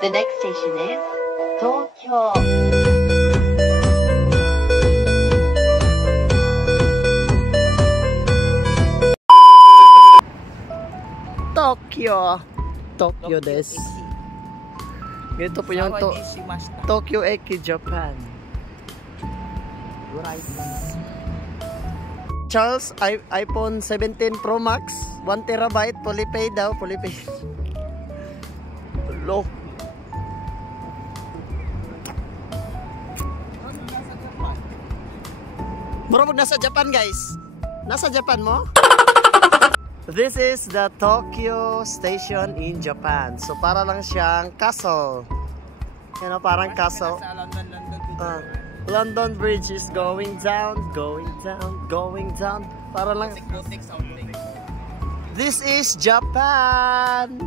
The next station is Tokyo. Tokyo desu. Ito po yung Tokyo Eki, Japan. Charles, iPhone 17 Pro Max, 1 terabyte, fully paid daw, fully paid. Low. Bro, pag nasa Japan guys. Nasa Japan mo? This is the Tokyo station in Japan. So para lang siyang castle. You know, parang castle. London Bridge is going down, going down, going down. Para lang. This is Japan.